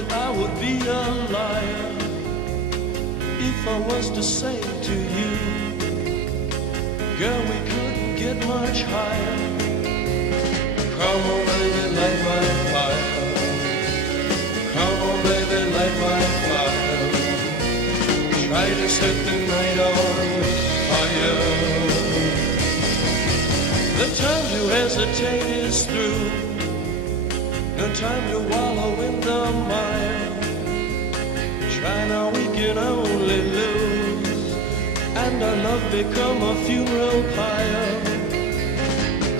that I would be a liar if I was to say to you, girl, we couldn't get much higher. Come on, baby, light my fire. Come on, baby, light my fire. Try to set the night on fire. The time to hesitate is through. No time to wallow in the mire. Try now, we can only lose, and our love become a funeral pyre.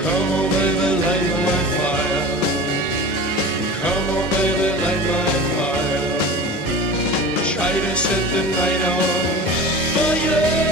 Come on, baby, light my fire. Come on, baby, light my fire. Try to set the night on fire.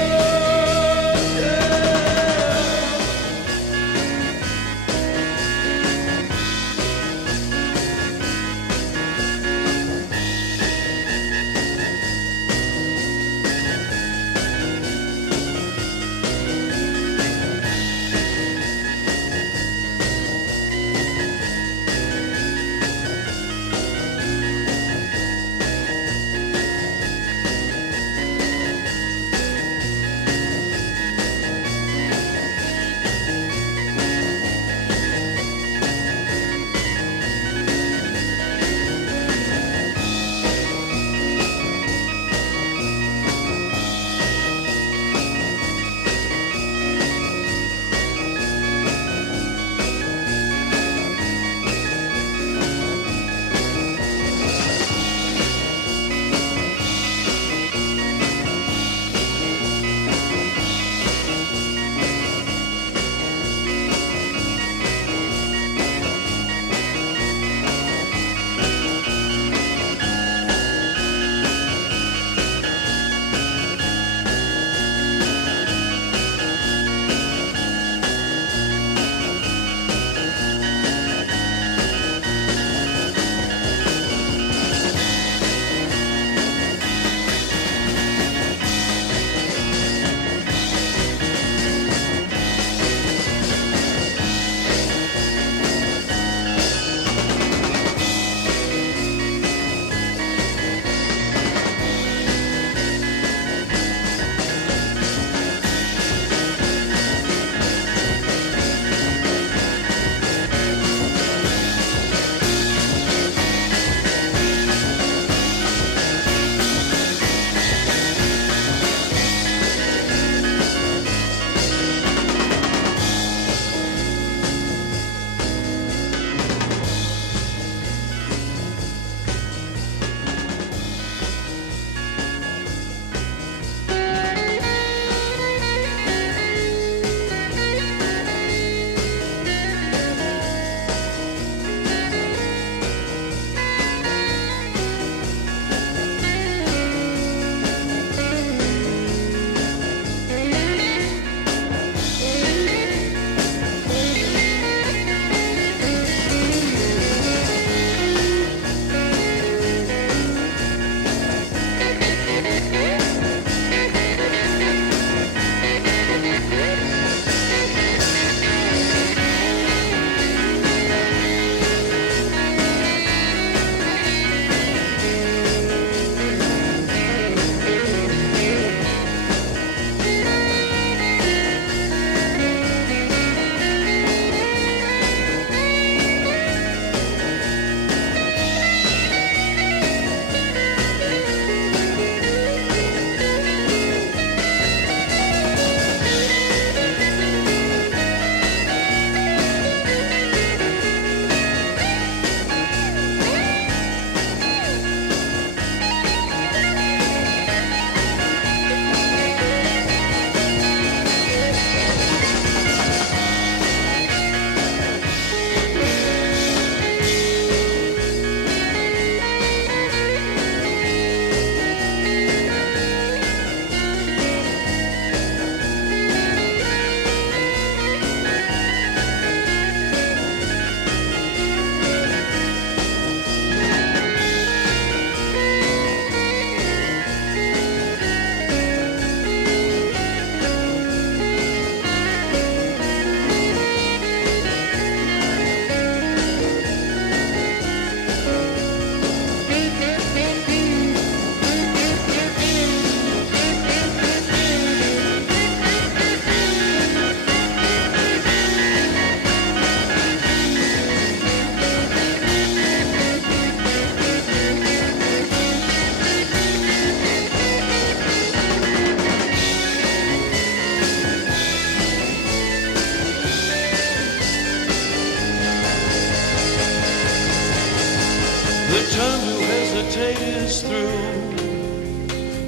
is through.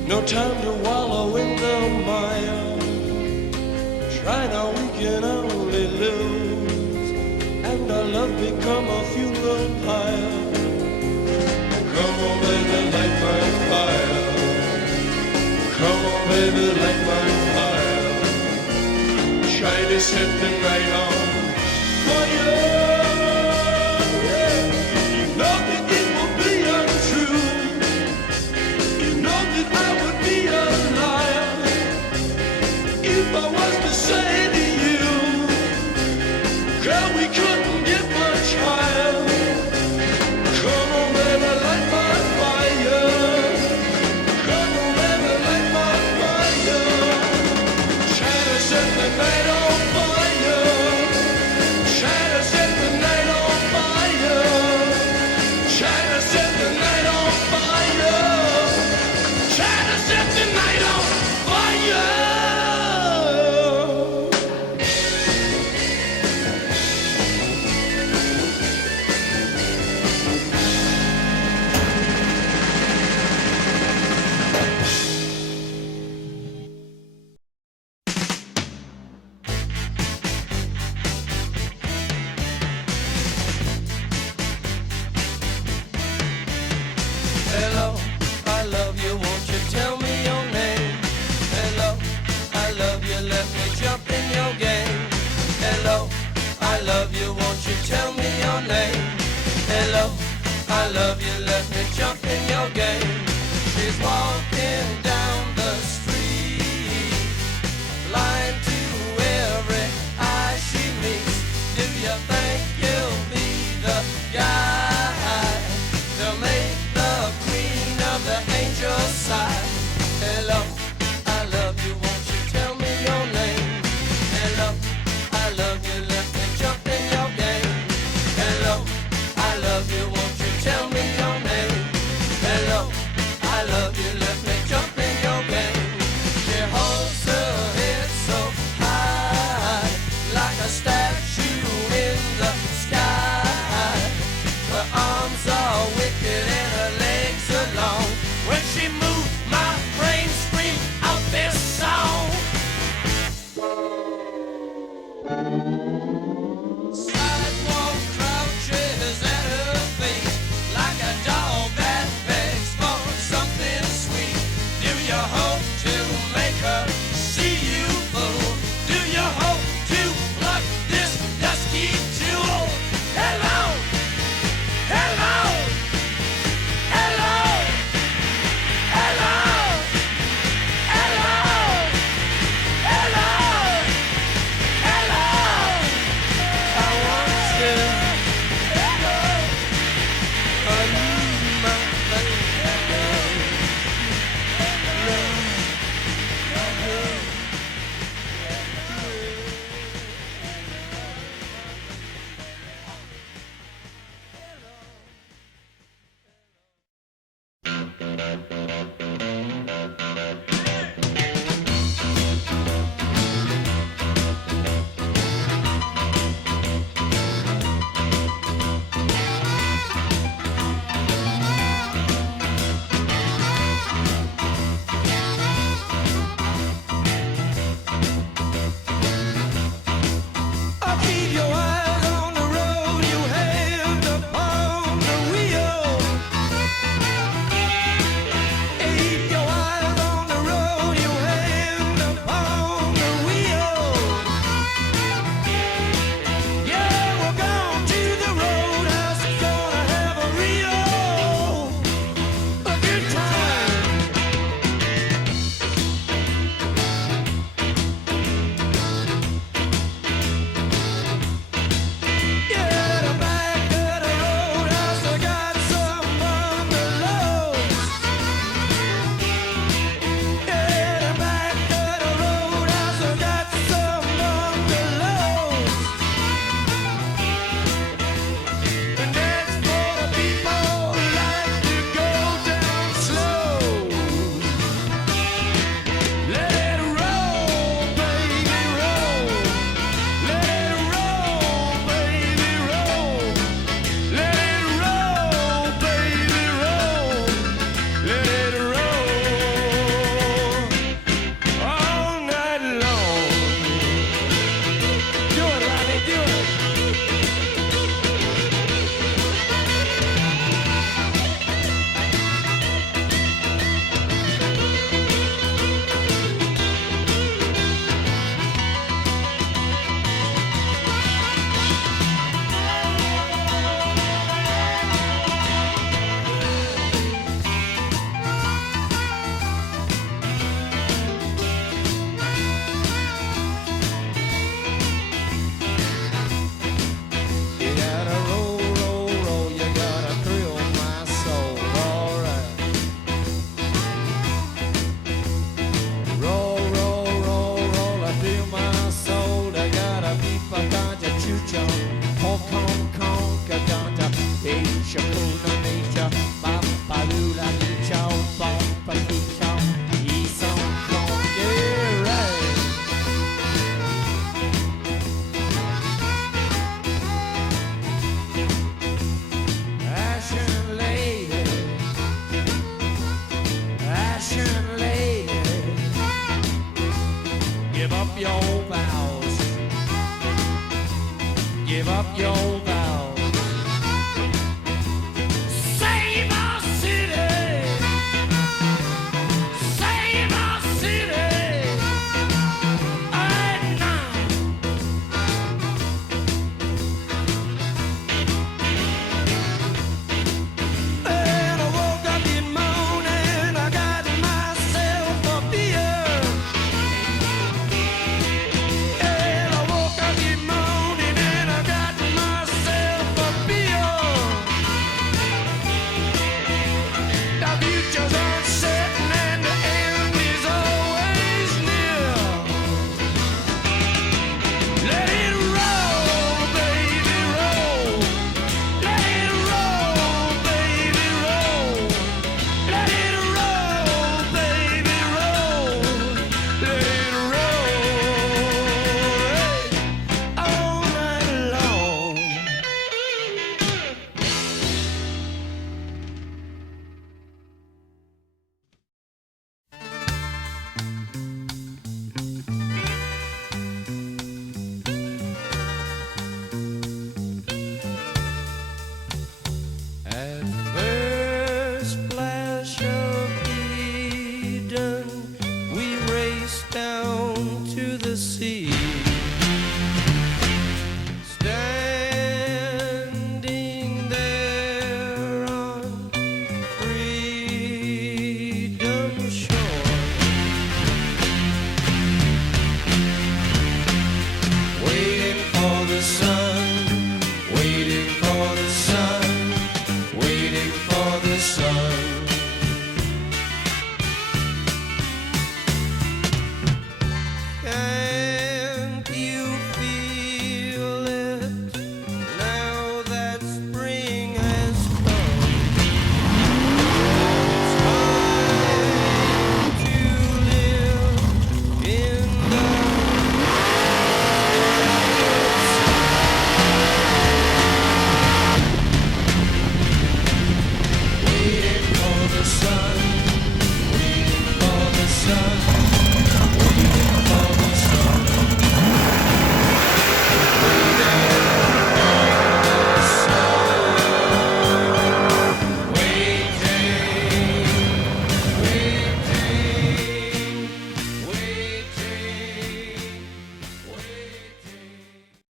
No time to wallow in the mire. Try now, we can only lose. And our love become a funeral pyre. Come on, baby, light my fire. Come on, baby, light my fire. Try to set the night on fire. You know that it will be untrue. You know that I would be a liar if I was to say to you, girl, we couldn't get much higher. Come on, baby, light my fire. Come on, baby, light my fire. Try to set the night on fire. Try to set the night on fire. Try to set the night on fire. Try to set the night on fire. Hello, I love you, won't you tell me your name? Hello, I love you, let me jump in your game. Hello, I love you, won't you tell me your name? Hello, I love you, let me jump in your game. She's walking down the street, blind to every eye she meets. Do you think you'll be the guy to make the queen of the angels sigh? Hello, I love you, won't you tell me your name? Hello, I love you, let me jump in your game. Hello, I love you, won't you tell me your name? Hello, I love you, let me jump in your game. She holds her head so high, like a statue in the sky. Her arms are wicked and her legs are long. When she moves, my brain screams out this song. Sidewalk crouches at her feet, like a dog that begs for something sweet. your vows. Give up your vows.